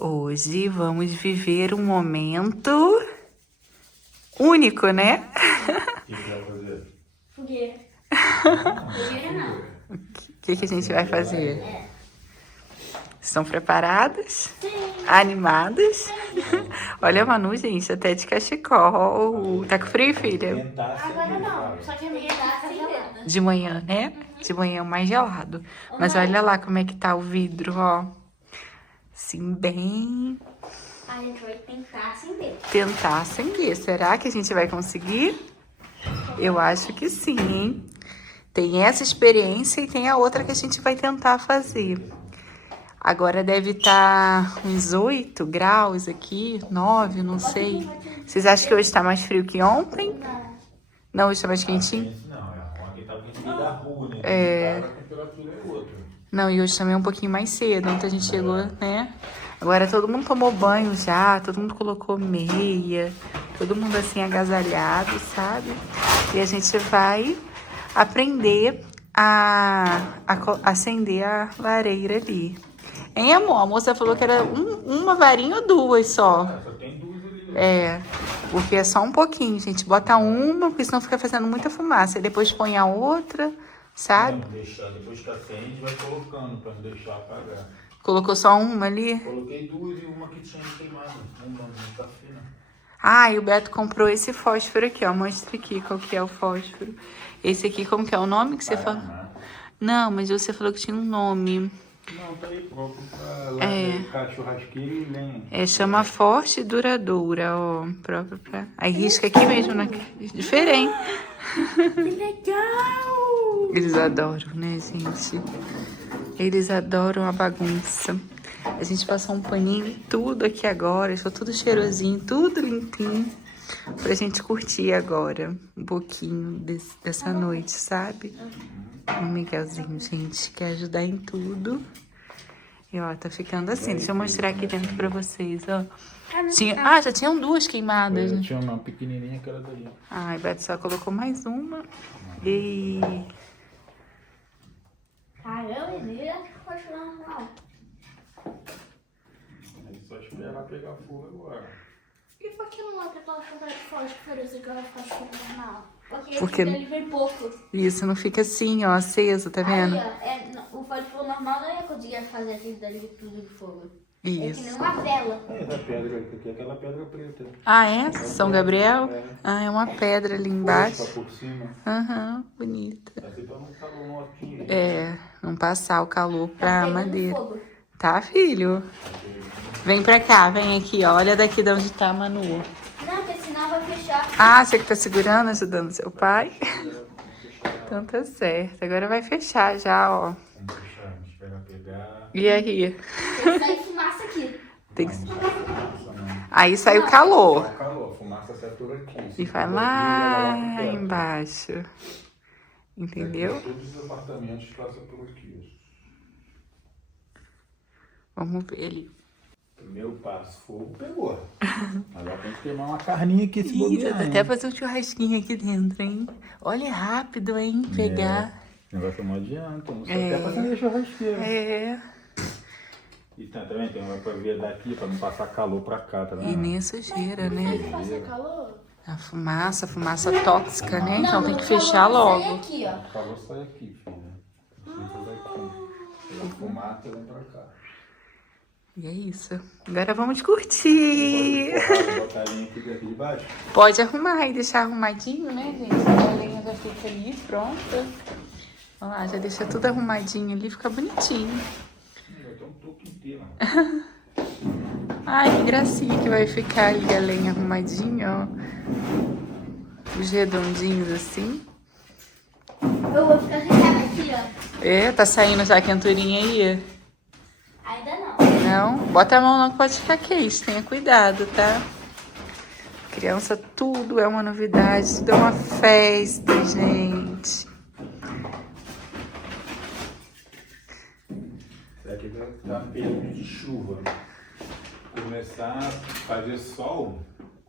Hoje vamos viver um momento único, né? O que vai fazer? Fogueira. Fogueira não. O que a gente vai fazer? Estão preparadas? Sim. Animadas? Olha a Manu, gente, até de cachecol. Tá com frio, filha? Tentar Agora acender, não. fala. Só que a minha tá gelada. De manhã, né? De manhã mais gelado. Mas olha lá como é que tá o vidro, ó. Assim, bem... A gente vai tentar acender. Tentar acender. Será que a gente vai conseguir? Eu acho que sim, hein? Tem essa experiência e tem a outra que a gente vai tentar fazer. Agora deve estar uns 8 graus aqui, 9, não sei. Vocês acham que hoje tá mais frio que ontem? Não. Não, hoje tá mais quentinho? Não, ontem tava quente da rua, né? É. A temperatura é outra. Não, e hoje também é um pouquinho mais cedo. Ontem a gente chegou, né? Agora todo mundo tomou banho já, todo mundo colocou meia, todo mundo assim agasalhado, sabe? E a gente vai aprender a acender a lareira ali. Hein, amor? A moça falou que era uma varinha ou duas só. Só tem duas ali. É, porque é só um pouquinho, gente. Bota uma, porque senão fica fazendo muita fumaça. E depois põe a outra, sabe? Não, deixar, depois que acende, vai colocando pra não deixar apagar. Colocou só uma ali. Coloquei duas e uma que tinha queimado. Uma não tá fina. Ah, e o Beto comprou esse fósforo aqui, ó. Mostra aqui qual que é o fósforo. Esse aqui, como que é o nome que você falou? Não, mas você falou que tinha um nome. Não, tá aí próprio pra churrasqueira e lenha. É, chama Forte e Duradoura, ó. Próprio pra... Aí risca aqui mesmo, né? Diferente. Que legal! Eles adoram, né, gente? Eles adoram a bagunça. A gente passou um paninho em tudo aqui agora. Ficou tudo cheirosinho, tudo limpinho. Pra gente curtir agora um pouquinho dessa noite, sabe? O Miguelzinho, gente, quer ajudar em tudo. E ó, tá ficando assim. Deixa eu mostrar aqui dentro pra vocês, ó. Já tinham duas queimadas, né? Tinha uma pequenininha que era daí. Ai, o Beto só colocou mais uma. E... Caramba, ele acho que pode normal. É só esperar pegar fogo agora. E por que não é pra aquela quantidade de fósforo assim que ela faz fogo normal? Porque- ele vem pouco. Isso, não fica assim, ó, aceso, tá vendo? Aí, ó, o fósforo normal não ia conseguir fazer aquele dali tudo de fogo. É que nem Isso. uma vela. É, da pedra, aqui é aquela pedra preta. Ah, é? São Gabriel? É. Ah, é uma pedra ali Tá embaixo. por cima. Aham, bonita. Assim pra não calor no aqui. É, não passar o calor pra pegando madeira. fogo. Tá, filho? Vem pra cá, vem aqui, ó. Olha daqui de onde tá a Manu. Não, porque senão vai fechar. Ah, você que tá segurando, ajudando seu pai? Então tá certo. Agora vai fechar já, ó. Vamos fechar, esperar pegar. E aí? Tem que sair fumaça aqui. Tem que... Fumaça não. Aí sai o calor. Só o calor, a fumaça setor aqui. E vai lá embaixo. Entendeu? Todos os apartamentos passam por aqui. Vamos ver ali. Primeiro passo, fogo pegou. Agora tem que queimar uma carninha aqui se Ih, bobear, dá hein? até fazer um churrasquinho aqui dentro, hein? Olha, é rápido, hein? Pegar. O negócio não adianta. Não sei É. até fazer churrasqueira. É. E tá vendo? Tem uma pra ver daqui pra não passar calor pra cá, tá vendo? E nem a sujeira, né? Passa calor. A fumaça tóxica, né? Então tem que o fechar calor vai logo. sair aqui, ó. O calor sai aqui, filha. Fica daqui. E a fumaça vem pra cá. E é isso. Agora vamos curtir. Pode botar a linha aqui de baixo? Pode arrumar e deixar arrumadinho, né, gente? A lenha já fica ali, pronta. Olha lá, já deixa tudo arrumadinho ali, fica bonitinho. Vai ter um toco inteiro. Ai, que gracinha que vai ficar ali a lenha arrumadinha, ó. Os redondinhos assim. Eu vou ficar sentada aqui, ó. É, tá saindo já a quenturinha aí? Ainda não. Não? Bota a mão não que pode ficar quente, tenha cuidado, tá? Criança, tudo é uma novidade, tudo é uma festa, gente. Isso aqui tá período de chuva. Começar a fazer sol,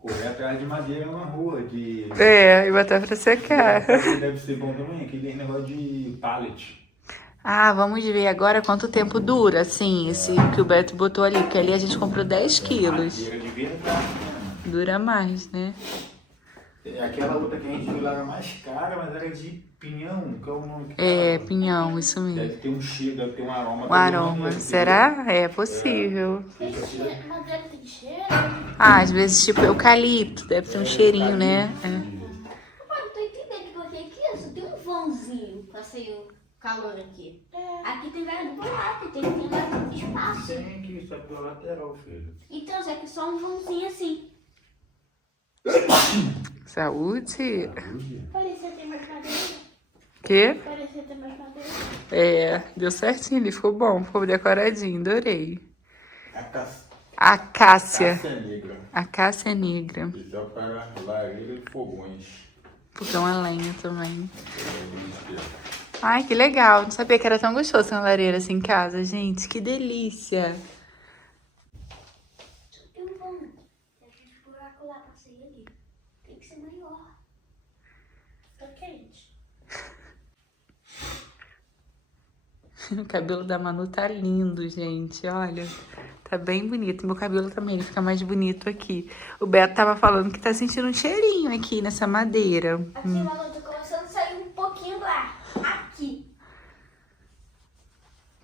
correr atrás de madeira na rua, de... É, e botar pra secar. Deve ser bom também, aquele negócio de pallet. Ah, vamos ver agora quanto tempo dura, assim, esse que o Beto botou ali. Porque ali a gente comprou 10 quilos. Madeira de verdade, né? Dura mais, né? Aquela outra que a gente viu lá era mais cara, mas era de pinhão, que é o nome que É, fala. pinhão, isso mesmo. Deve ter um cheiro, deve ter um aroma. Um aroma. Será? É possível. Tem cheiro, madeira tem cheiro. Ah, às vezes, tipo, eucalipto. Deve ter um cheirinho, né? É. Pai, não tô entendendo porque aqui ó, só tem um vãozinho pra sair o calor aqui. Aqui tem vários buracos, tem mais espaço. Tem aqui, só pela lateral, filho. Então, só que só um vãozinho assim. Saúde. Parecia ter mais madeira. Quê? Parecia ter mais madeira. É, deu certinho ali, ficou bom, ficou decoradinho, adorei. A Acácia. Cássia negra. Acácia negra. Isso é para lareira de fogões. Fogão a lenha também. Ai, que legal. Não sabia que era tão gostoso uma lareira assim em casa, gente. Que delícia. Tem um vão. Tem aquele buraco lá pra sair ali. Tem que ser maior. Tá quente. O cabelo da Manu tá lindo, gente. Olha, tá bem bonito. Meu cabelo também, ele fica mais bonito aqui. O Beto tava falando que tá sentindo um cheirinho aqui nessa madeira. Aqui, Manu, tá começando a sair um pouquinho lá. Aqui.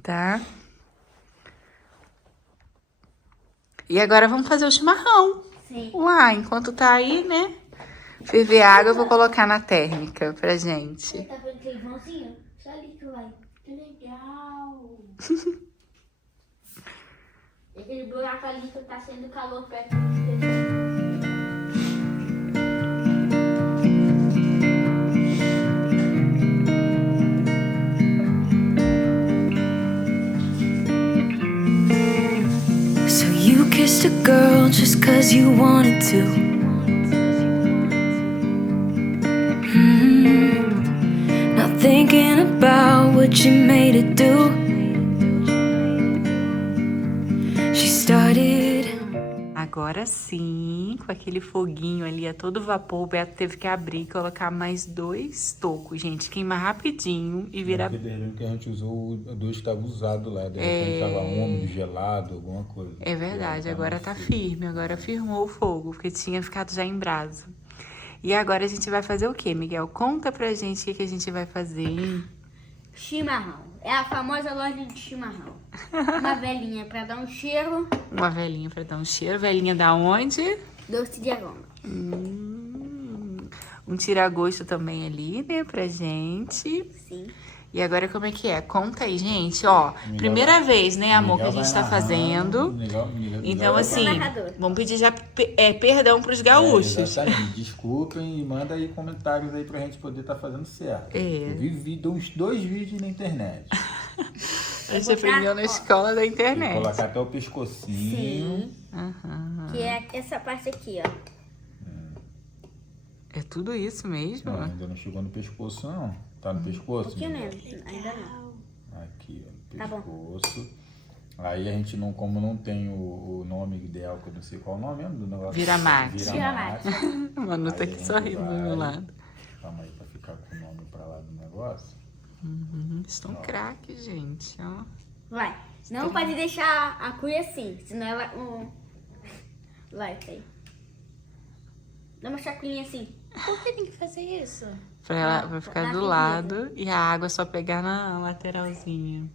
Tá? E agora vamos fazer o chimarrão. Sim. Lá, enquanto tá aí, né? Ferver a água, eu vou colocar na térmica pra gente. Tá vendo aquele vãozinho? Só ali que vai. Que legal. Aquele buraco ali que tá saindo calor perto do espelho. So you kissed a girl just 'cause you wanted to. Not thinking about what you made it do. She started. Agora sim, com aquele foguinho ali a todo vapor, o Beto teve que abrir e colocar mais 2 tocos, gente. Queima rapidinho e vira... Porque de repente a gente usou dois que estavam usados lá, de repente estava úmido, gelado, alguma coisa. É verdade, agora tá firme, agora firmou o fogo, porque tinha ficado já em brasa. E agora a gente vai fazer o quê, Miguel? Conta pra gente o que a gente vai fazer, hein? Chimarrão. É a famosa loja de chimarrão. Uma velhinha pra dar um cheiro. Uma velhinha pra dar um cheiro. Velhinha da onde? Doce de aroma. Um tira-gosto também ali, né, pra gente. Sim. E agora como é que é? Conta aí, gente, ó. Primeira vez, né, amor, que a gente tá fazendo. Então, assim, vamos pedir já perdão pros gaúchos. Exatamente. Desculpem e manda aí comentários aí pra gente poder estar fazendo certo. É. Eu vi uns 2 vídeos na internet. A gente aprendeu na escola da Vou internet. colocar até o pescocinho. Sim. Que é essa parte aqui, ó. É tudo isso mesmo? Não, ainda não chegou no pescoço, não. Tá no pescoço? Um pouquinho Miguel? menos. Ainda não. Aqui, ó, no Tá bom. pescoço. Aí a gente não, como não tem o nome ideal, que eu não sei qual é o nome mesmo do negócio. Vira-mate. Vira-mate. A Manu tá Aí aqui a gente sorrindo do meu vai. lado. Calma aí pra ficar com o nome pra lá do negócio. Estão craque, gente, ó. Vai. Não pode deixar a cuia assim, senão ela... Vai, tem. Dá uma chacoalhinha assim. Por que tem que fazer isso? Pra ficar na do ferida. lado e a água só pegar na lateralzinha.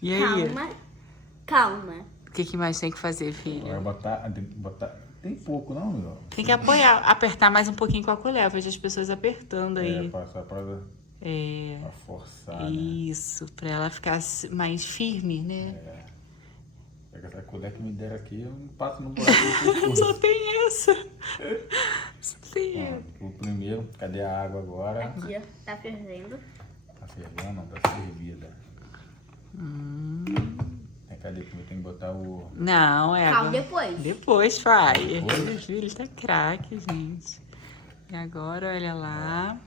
E aí? Calma. Calma. O que mais tem que fazer, Agora filha? botar. Tem pouco, não, meu? Tem que apertar mais um pouquinho com a colher. Eu vejo as pessoas apertando aí. Passar pra forçar, né? Isso, pra ela ficar mais firme, né? Pega essa colher que me deram aqui, eu não passo no buraco do Só pescoço. tem essa. Só tem essa. O primeiro, cadê a água agora? Aqui, ó. Tá fervendo. Tá fervendo? Não, tá fervida. Cadê? Porque eu tenho que botar o... Não, é Calma, água. depois. Depois faz. Depois? Ele tá craque, gente. E agora, olha lá.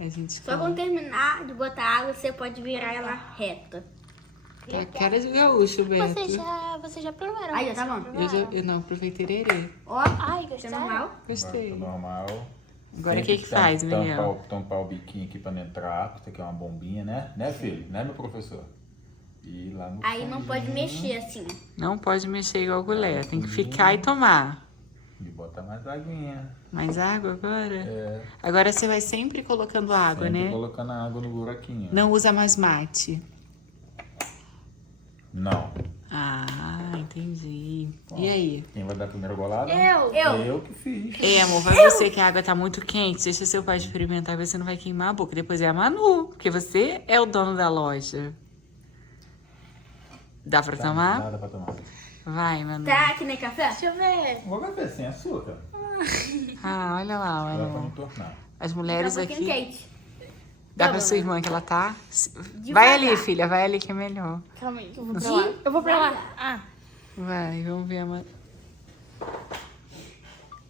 A gente Só quando terminar de botar água, você pode virar ela reta. É cara de gaúcho, Beto. Vocês já provaram? Aí, ó, tá bom. Eu não, provei tererê. Ó, Ai, tá gostaram? normal. Gostei. Normal. Agora o Sempre que faz, Miguel? Tampar o biquinho aqui pra não entrar água. Isso aqui é uma bombinha, né? Né, filho? Né, meu professor? E lá no Aí não pode fundinho. mexer assim. Não pode mexer igual gulé, tem que ficar e tomar. E botar mais aguinha. Mais água agora? É. Agora você vai sempre colocando água, Sempre né? colocando a água no buraquinho. Não usa mais mate. Não. Ah, entendi. E aí? Quem vai dar a primeira golada? Eu. Eu que fiz. Amor, vai você que a água tá muito quente. Deixa seu pai experimentar, ver se não vai queimar a boca. Depois é a Manu, porque você é o dono da loja. Dá pra tomar? Nada pra tomar. Vai, Manu. Tá que nem café? Deixa eu ver. Vou café sem açúcar. Ah, olha lá, Dá pra olha. não tornar. As Tá mulheres um pouquinho aqui. quente. Dá Tá pra bom, sua né? irmã que ela tá. Devagar. Vai ali, filha, vai ali que é melhor. Calma aí, eu vou pra lá. Eu vou pra lá. Ah, Vai, vamos ver a Manu.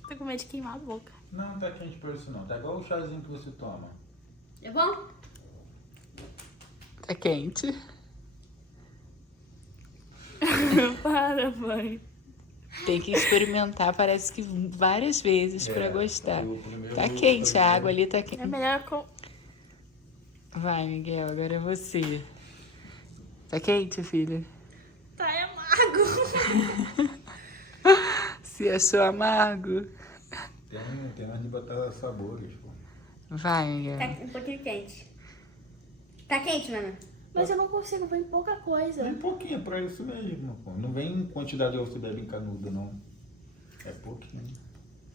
tô com medo de queimar a boca. Não, tá quente por isso não. Tá igual o chazinho que você toma. É bom? Tá quente. Para, mãe. Tem que experimentar, parece que várias vezes pra gostar. o primeiro- Tá quente, a água ali tá É quente. melhor com... Vai, Miguel, agora é você. Tá quente, filha? Tá amargo. Se achou amargo? Tem mais de botar sabores, pô. Vai, Miguel. Tá um pouquinho quente. Tá quente, mano? Mas eu não consigo ver pouca coisa. Vem pouquinho pra isso mesmo, pô. Não vem em quantidade de você bebe em canudo, não. É pouquinho.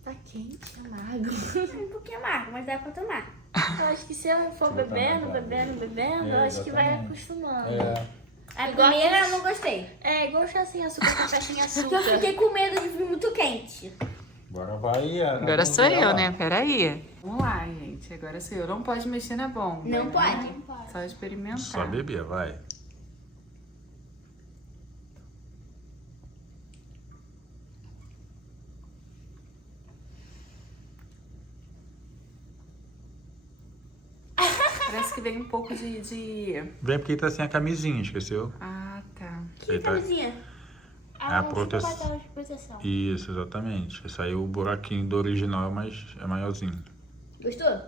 Tá quente, amargo. É um pouquinho amargo, mas dá pra tomar. Eu acho que se eu for Botar bebendo, mais bebendo, bebendo, É, eu acho que vai exatamente. acostumando. É. A Igual primeira eu aqueles- não gostei. É igual chá sem açúcar, café sem Porque açúcar. eu fiquei com medo de vir muito quente. Agora vai. Agora sou eu, né? Peraí. Vamos lá, gente. Agora sou eu. Não pode mexer na bomba. Não né? pode. Só experimentar. Só beber, vai. Parece que vem um pouco de... Vem porque tá sem a camisinha, esqueceu? Ah, tá. Ele tá- Camisinha. Ah, a não, proteção. fica com a tela de proteção. Isso, exatamente. Esse aí o buraquinho do original é maiorzinho. Gostou?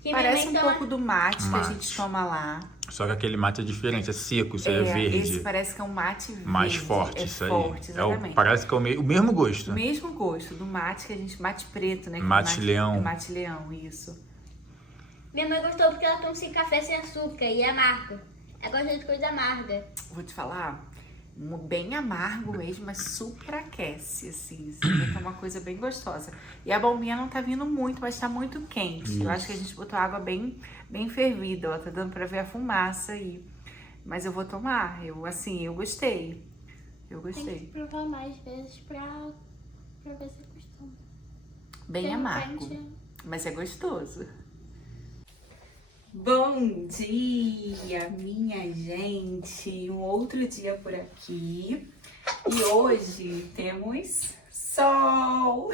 Que Parece um minha mãe pouco do mate que a Mate. gente toma lá. Só que aquele mate é diferente, é seco, isso aí é verde. Esse parece que é um mate verde. Mais forte, é isso aí. forte, exatamente. Parece que é o mesmo gosto. O mesmo gosto do mate que a gente... Mate preto, né? Que Mate leão. Mate leão, isso. Minha mãe gostou porque ela toma sem café sem açúcar e é amargo. Ela gosta de coisa amarga. Vou te falar, bem amargo mesmo, mas super aquece, assim. Você vê que é uma coisa bem gostosa. E a bombinha não tá vindo muito, mas tá muito quente. Isso. Eu acho que a gente botou água bem fervida, ó. Tá dando pra ver a fumaça aí. Mas eu vou tomar. Eu gostei. Eu Tem que gostei. provar mais vezes pra ver se acostuma. Bem De amargo, repente, mas é gostoso. Bom dia, minha gente! Um outro dia por aqui. E hoje temos sol!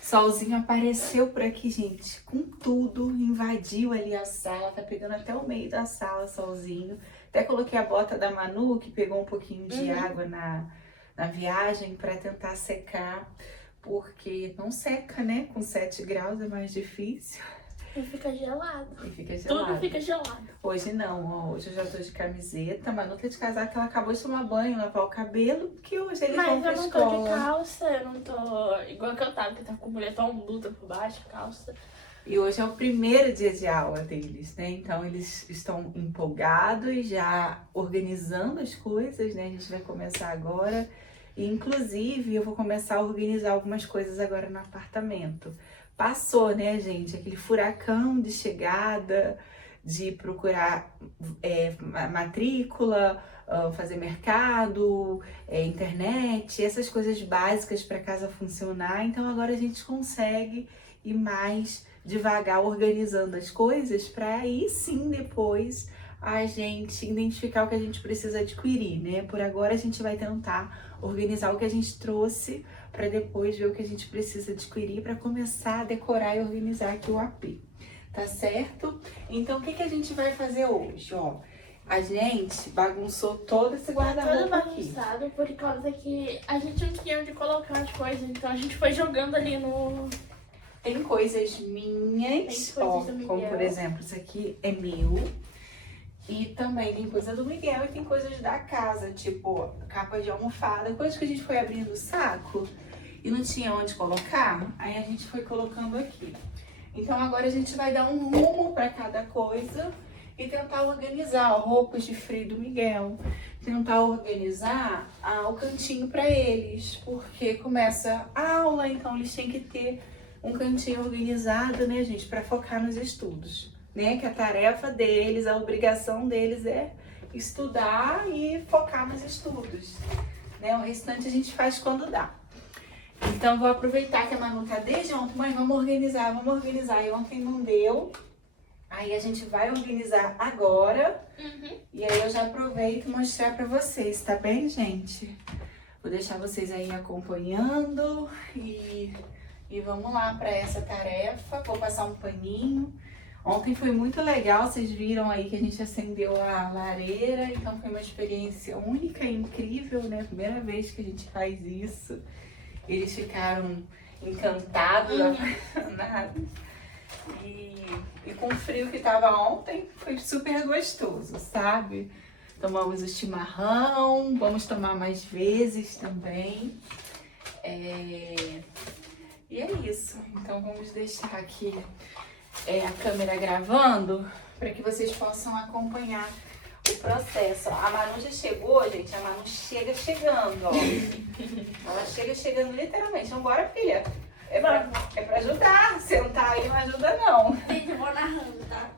Solzinho apareceu por aqui, gente, com tudo, invadiu ali a sala, tá pegando até o meio da sala, solzinho. Até coloquei a bota da Manu, que pegou um pouquinho de água na viagem, pra tentar secar, porque não seca, né? Com 7 graus é mais difícil. E fica gelado. E fica gelado. Tudo fica gelado. Hoje não, ó, hoje eu já tô de camiseta, Manu tá de casaco, ela acabou de tomar banho, lavar o cabelo, porque hoje eles vão Mas pra eu não tô de escola. calça, eu não tô igual que eu tava, que eu tava com mulher tão blusa por baixo, calça. E hoje é o primeiro dia de aula deles, né? Então eles estão empolgados, já organizando as coisas, né? A gente vai começar agora. E, inclusive, eu vou começar a organizar algumas coisas agora no apartamento. Passou, né, gente? Aquele furacão de chegada, de procurar matrícula, fazer mercado, internet, essas coisas básicas para casa funcionar. Então agora a gente consegue ir mais devagar organizando as coisas para aí sim depois a gente identificar o que a gente precisa adquirir, né? Por agora a gente vai tentar organizar o que a gente trouxe para depois ver o que a gente precisa adquirir para começar a decorar e organizar aqui o AP. Tá certo? Então o que a gente vai fazer hoje, ó? A gente bagunçou todo esse Todo guarda-roupa aqui. bagunçado por causa que a gente não tinha onde colocar as coisas, então a gente foi jogando ali Tem coisas minhas, Tem coisas do como Miguel. por exemplo, isso aqui é meu. E também tem coisa do Miguel e tem coisas da casa, tipo capa de almofada, coisas que a gente foi abrindo o saco e não tinha onde colocar, aí a gente foi colocando aqui. Então agora a gente vai dar um rumo para cada coisa e tentar organizar, ó, roupas de frio do Miguel, tentar organizar o cantinho para eles, porque começa a aula, então eles têm que ter um cantinho organizado, né, gente, para focar nos estudos, né? Que a tarefa deles, a obrigação deles é estudar e focar nos estudos, né? O restante a gente faz quando dá. Então vou aproveitar que a Manu tá desde ontem, mãe, vamos organizar. E ontem não deu. Aí a gente vai organizar agora. E aí eu já aproveito e mostrar pra vocês, tá bem, gente? Vou deixar vocês aí acompanhando e vamos lá pra essa tarefa. Vou passar um paninho. Ontem foi muito legal, vocês viram aí que a gente acendeu a lareira, então foi uma experiência única e incrível, né? Primeira vez que a gente faz isso. Eles ficaram encantados, apaixonados. E com o frio que tava ontem, foi super gostoso, sabe? Tomamos o chimarrão, vamos tomar mais vezes também. E é isso. Então vamos deixar aqui a câmera gravando para que vocês possam acompanhar o processo. A Manu já chegou, gente. A Manu chega chegando, ó. Ela chega chegando literalmente. Então bora, filha. É pra ajudar. Sentar aí não ajuda, não. Gente, eu vou narrando, tá?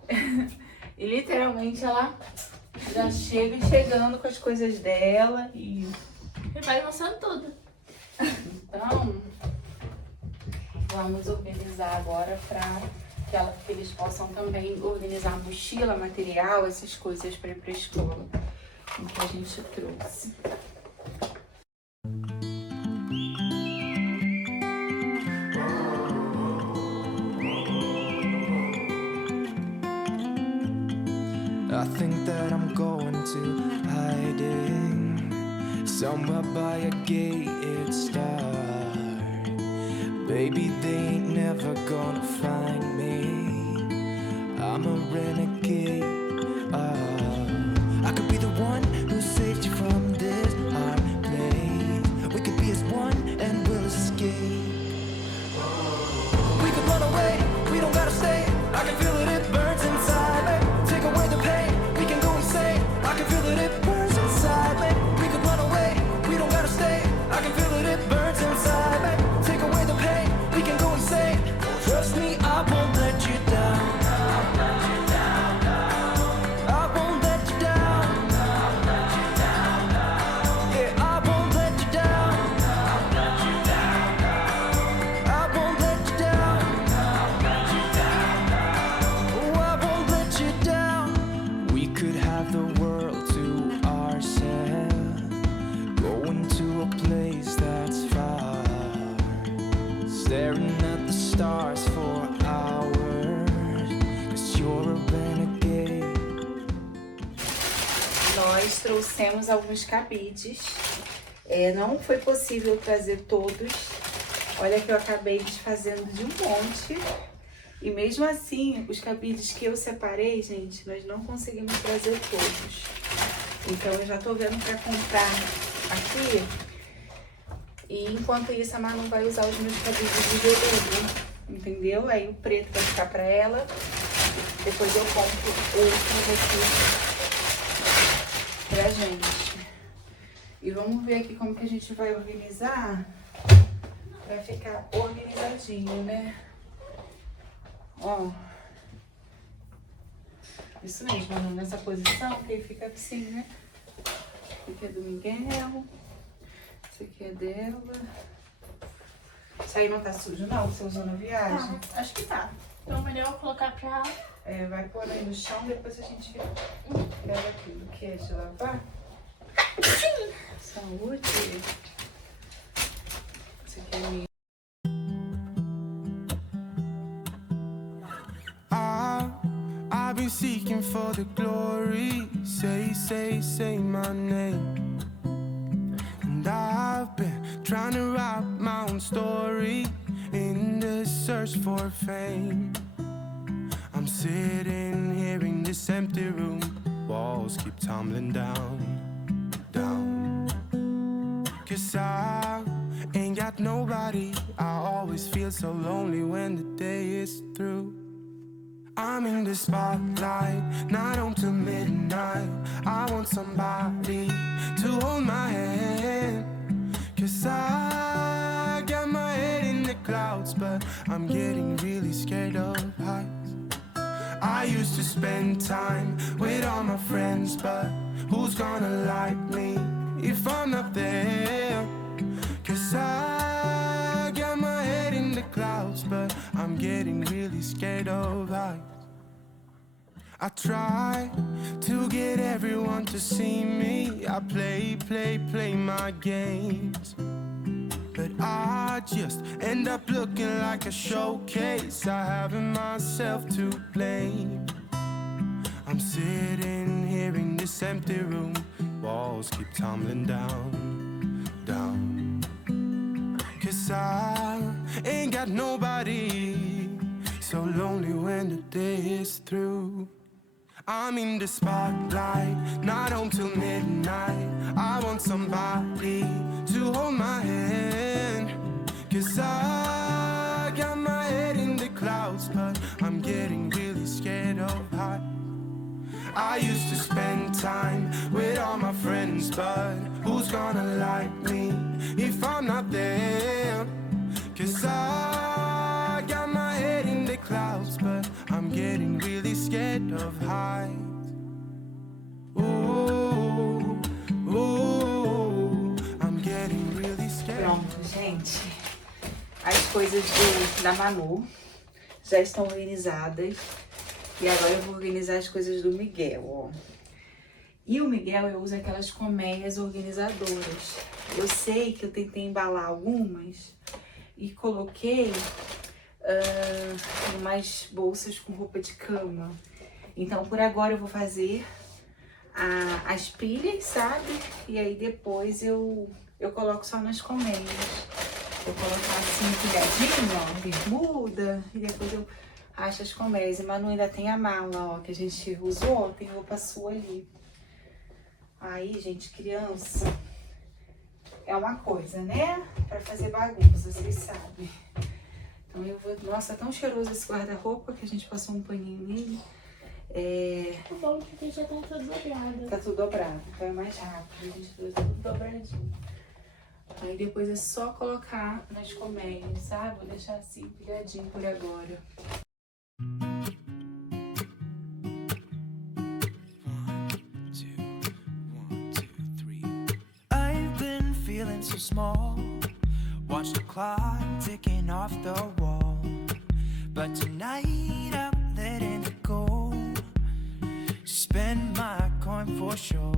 E literalmente ela já chega chegando com as coisas dela e... Ele vai mostrando tudo. Então, vamos organizar agora para que eles possam também organizar a mochila, material, essas coisas para ir para a escola, o que a gente trouxe. I think that I'm going to hiding somewhere by a gated star. Baby, they ain't never gonna find me. I'm a renegade. I could be the one who saved you from this hard place. We could be as one and we'll escape. We could run away, we don't gotta stay. I can feel it, it burns inside me. Take away the pain, we can go insane. I can feel it, it burns inside me. We could run away, we don't gotta stay. I can feel it, it burns inside me. Take away the pain, we can go insane. Trust me, I won't let you down. I won't let you down. Yeah, I won't let you down. I won't let you down. Oh, I won't let you down. We could have the world to ourselves. Going to a place that's far. Staring at the stars for hours. 'Cause you're a renegade. Nós trouxemos alguns cabides. Não foi possível trazer todos. Olha que eu acabei desfazendo de um monte. E mesmo assim, os cabides que eu separei, gente, nós não conseguimos trazer todos. Então eu já tô vendo pra comprar aqui. E enquanto isso, a Manu vai usar os meus cabides de veludo, entendeu? Aí o preto vai ficar pra ela. Depois eu compro outros aqui pra gente. E vamos ver aqui como que a gente vai organizar pra ficar organizadinho, né? Ó. Isso mesmo, Manu, nessa posição, que aí fica assim, né? Esse aqui é do Miguel. Esse aqui é dela. Isso aí não tá sujo, não? Você usou na viagem? Tá, acho que tá. Então melhor eu colocar pra... Vai pôr aí no chão, depois a gente pega tudo que é de lavar. Saúde. Esse aqui é meu. I've been seeking for the glory. Say my name. And I've been trying to write my own story in the search. thirst for fame. I'm sitting here in this empty room. Walls keep tumbling down, down. 'Cause I ain't got nobody. I always feel so lonely when the day is through. I'm in the spotlight, not home till midnight. I want somebody to hold my hand. 'Cause I got my head in the clouds, but I'm getting really scared of heights. I used to spend time with all my friends, but who's gonna like me if I'm not there? 'Cause I got my head in the clouds, but I'm getting really scared of heights. I try to get everyone to see me. I play my games, but I just end up looking like a showcase. I haven't myself to blame. I'm sitting here in this empty room. Walls keep tumbling down, down. 'Cause I ain't got nobody. So lonely when the day is through. I'm in the spotlight, not home till midnight. I want somebody to hold my hand. 'Cause I got my head in the clouds, but I'm getting really scared of heights. I used to spend time with all my friends, but who's gonna like me if I'm not there? 'Cause I got my head in the clouds, but I'm getting really scared of heights. Ooh, ooh, I'm getting really scared. Pronto, gente. As coisas da Manu já estão organizadas. E agora eu vou organizar as coisas do Miguel, ó. E o Miguel, eu uso aquelas colmeias organizadoras. Eu sei que eu tentei embalar algumas e coloquei umas bolsas com roupa de cama. Então, por agora eu vou fazer as pilhas, sabe? E aí depois eu coloco só nas colmeias. Vou colocar assim, pilhadinho, ó, bermuda, e depois eu acho as colmeias. E Manu ainda tem a mala, ó, que a gente usou, tem roupa sua ali. Aí, gente, criança é uma coisa, né? Pra fazer bagunça, vocês sabem. Então eu vou... Nossa, é tão cheiroso esse guarda-roupa que a gente passou um paninho nele. O bom é que já tá tudo dobrado. Tá tudo dobrado, então é mais rápido. A gente fez tudo dobradinho. Aí depois é só colocar nas colmeias, sabe? Vou deixar assim, pilhadinho por agora. I've been feeling so small. Watch the clock ticking off the wall. But tonight I'm letting it go. Spend my coin for sure.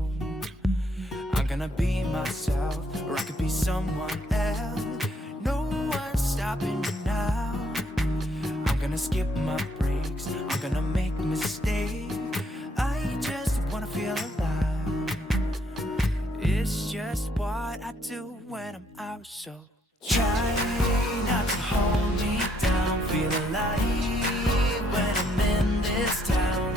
I'm gonna be myself, or I could be someone else. No one's stopping me now. I'm gonna skip my breaks, I'm gonna make mistakes. I just wanna feel alive. It's just what I do when I'm out, so try not to hold me down. Feel alive when I'm in this town.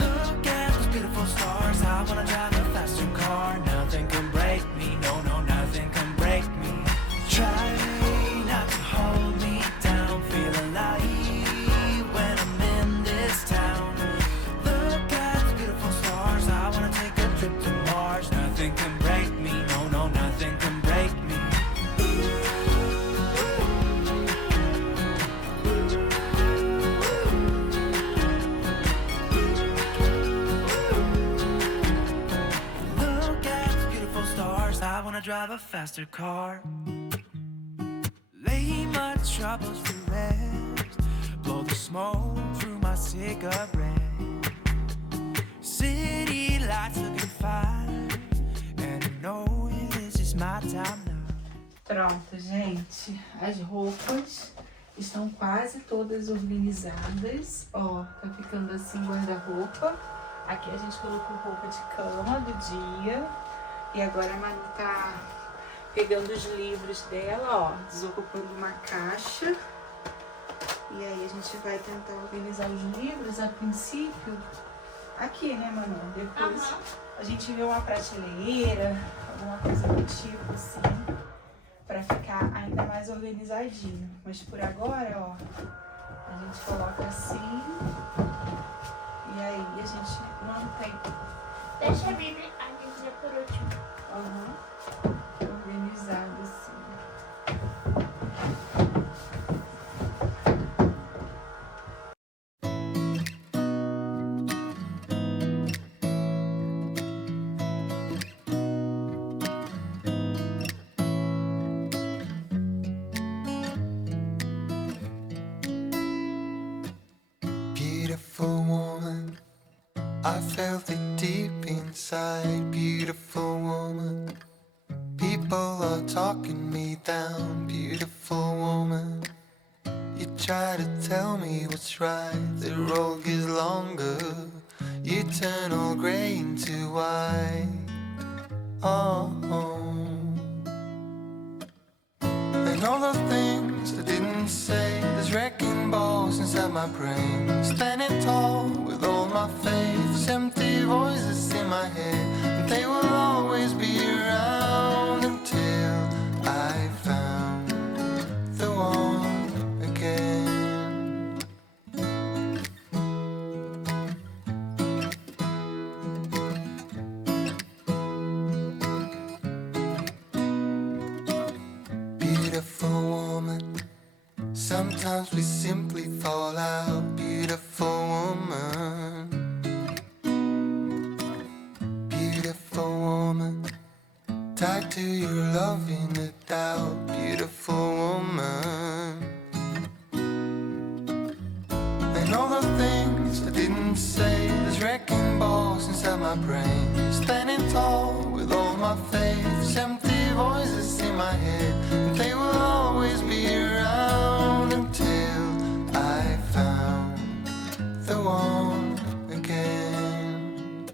Look at those beautiful stars. I wanna drive a faster car. Nothing can break me, no, nothing can break me. Try not to hold me down. Feel alive when I'm in this town. Look at those beautiful stars. I wanna take a trip to Mars. Nothing can break me, no, nothing can break me. I wanna drive a faster car. Lay my troubles to rest. Blow the smoke through my cigarette. City lights looking fine. And I know this is my time now. Pronto, gente. As roupas estão quase todas organizadas. Ó, tá ficando assim o guarda-roupa. Aqui a gente colocou roupa de cama do dia. E agora a Manu tá pegando os livros dela, ó, desocupando uma caixa. E aí a gente vai tentar organizar os livros a princípio aqui, né, Manu? Depois a gente vê uma prateleira, alguma coisa do tipo assim, pra ficar ainda mais organizadinho. Mas por agora, ó, a gente coloca assim e aí a gente mantém. Deixa a Bíblia por último. Organizado assim. Beautiful woman, I felt it deep inside. Beautiful woman, people are talking me down. Beautiful woman, you try to tell me what's right. The road gets longer, you turn all grey into white. Oh, and all the things I didn't say, there's wrecking balls inside my brain. Standing tall with all my faith, empty voices in my head, and they will always be around until I found the one again. Beautiful woman, sometimes we simply fall out. Beautiful woman, beautiful woman, tied to your love in the doubt. Beautiful woman, and all the things I didn't say, there's wrecking balls inside my brain. Standing tall with all my faith, empty voices in my head, and they will always be around until I found the one again.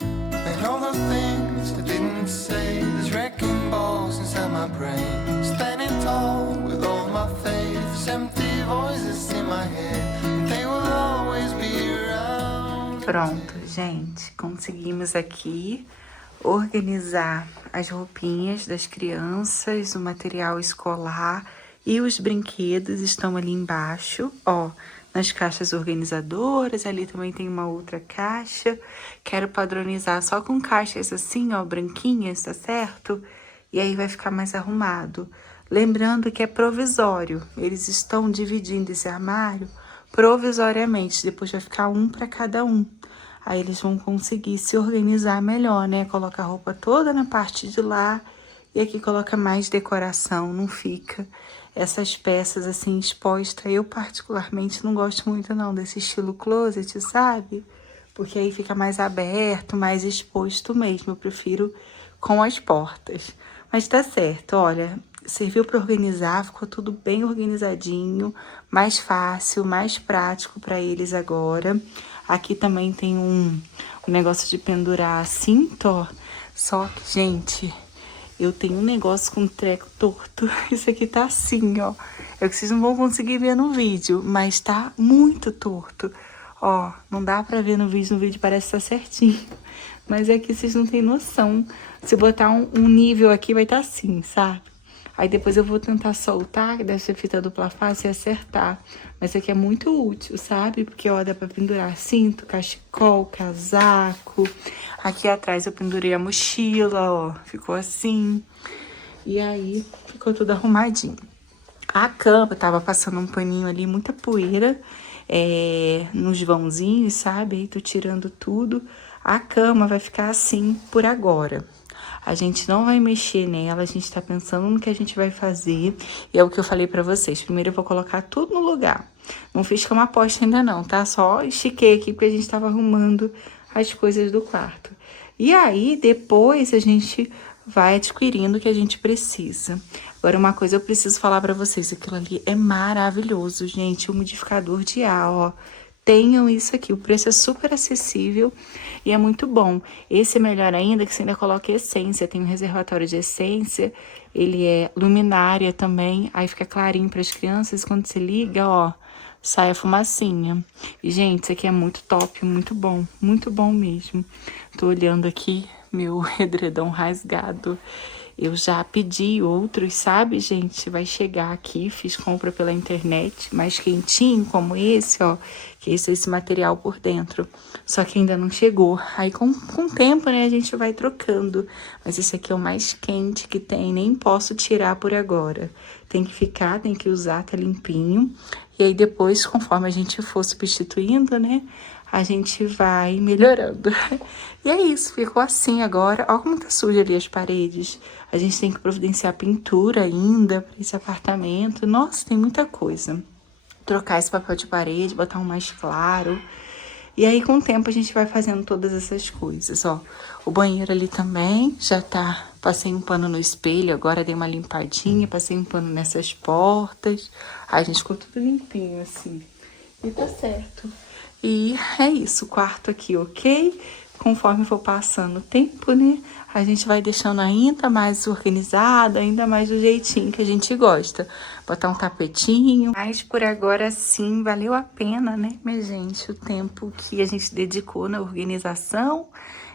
And all the things I didn't say, there's wrecking balls inside my brain. Standing tall with all my faith, empty voices in my head, and they will always be around. Pronto, gente, conseguimos aqui organizar as roupinhas das crianças, o material escolar e os brinquedos estão ali embaixo, ó, nas caixas organizadoras. Ali também tem uma outra caixa. Quero padronizar só com caixas assim, ó, branquinhas, tá certo? E aí vai ficar mais arrumado. Lembrando que é provisório, eles estão dividindo esse armário provisoriamente, depois vai ficar um para cada um. Aí eles vão conseguir se organizar melhor, né? Coloca a roupa toda na parte de lá e aqui coloca mais decoração, não fica essas peças assim expostas. Eu particularmente não gosto muito não desse estilo closet, sabe? Porque aí fica mais aberto, mais exposto mesmo. Eu prefiro com as portas. Mas tá certo, olha, serviu para organizar, ficou tudo bem organizadinho, mais fácil, mais prático para eles agora. Aqui também tem um negócio de pendurar cinto, ó. Só que, gente, eu tenho um negócio com treco torto. Isso aqui tá assim, ó. É que vocês não vão conseguir ver no vídeo, mas tá muito torto. Ó, não dá pra ver no vídeo parece que tá certinho. Mas é que vocês não têm noção. Se botar um nível aqui, vai tá assim, sabe? Aí depois eu vou tentar soltar dessa fita dupla face e acertar. Mas isso aqui é muito útil, sabe? Porque, ó, dá pra pendurar cinto, cachecol, casaco. Aqui atrás eu pendurei a mochila, ó. Ficou assim. E aí, ficou tudo arrumadinho. A cama, tava passando um paninho ali, muita poeira. Nos vãozinhos, sabe? Aí tô tirando tudo. A cama vai ficar assim por agora. A gente não vai mexer nela, a gente tá pensando no que a gente vai fazer. E é o que eu falei pra vocês. Primeiro eu vou colocar tudo no lugar. Não fiz cama posta ainda não, tá? Só estiquei aqui porque a gente tava arrumando as coisas do quarto. E aí, depois a gente vai adquirindo o que a gente precisa. Agora, uma coisa eu preciso falar pra vocês. Aquilo ali é maravilhoso, gente. Umidificador de ar, ó. Tenham isso aqui, o preço é super acessível e é muito bom. Esse é melhor ainda, que você ainda coloca essência, tem um reservatório de essência, ele é luminária também, aí fica clarinho para as crianças, quando você liga, ó, sai a fumacinha. E, gente, isso aqui é muito top, muito bom mesmo. Tô olhando aqui meu edredom rasgado. Eu já pedi outros, sabe, gente? Vai chegar aqui, fiz compra pela internet, mais quentinho, como esse, ó. Que é esse material por dentro. Só que ainda não chegou. Aí, com o tempo, né, a gente vai trocando. Mas esse aqui é o mais quente que tem, nem posso tirar por agora. Tem que ficar, tem que usar, tá limpinho. E aí, depois, conforme a gente for substituindo, né, a gente vai melhorando. E é isso, ficou assim agora. Ó como tá suja ali as paredes. A gente tem que providenciar pintura ainda para esse apartamento. Nossa, tem muita coisa. Trocar esse papel de parede, botar um mais claro. E aí, com o tempo, a gente vai fazendo todas essas coisas, ó. O banheiro ali também já tá... Passei um pano no espelho, agora dei uma limpadinha. Passei um pano nessas portas. Aí, a gente ficou tudo limpinho, assim. E tá certo. E é isso, o quarto aqui, ok? Conforme for passando o tempo, né? A gente vai deixando ainda mais organizado, ainda mais do jeitinho que a gente gosta. Botar um tapetinho. Mas por agora, sim, valeu a pena, né, minha gente? O tempo que a gente dedicou na organização.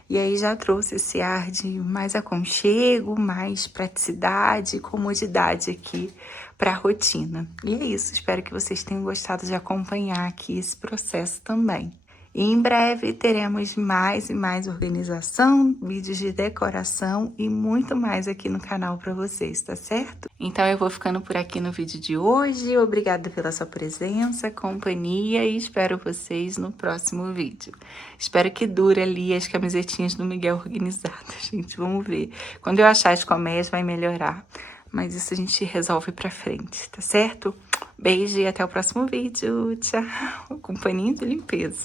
E aí já trouxe esse ar de mais aconchego, mais praticidade e comodidade aqui para a rotina. E é isso, espero que vocês tenham gostado de acompanhar aqui esse processo também. E em breve teremos mais e mais organização, vídeos de decoração e muito mais aqui no canal para vocês, tá certo? Então eu vou ficando por aqui no vídeo de hoje. Obrigada pela sua presença, companhia e espero vocês no próximo vídeo. Espero que dure ali as camisetinhas do Miguel organizadas, gente. Vamos ver. Quando eu achar as colmeias vai melhorar. Mas isso a gente resolve pra frente, tá certo? Beijo e até o próximo vídeo. Tchau. Companhia de limpeza.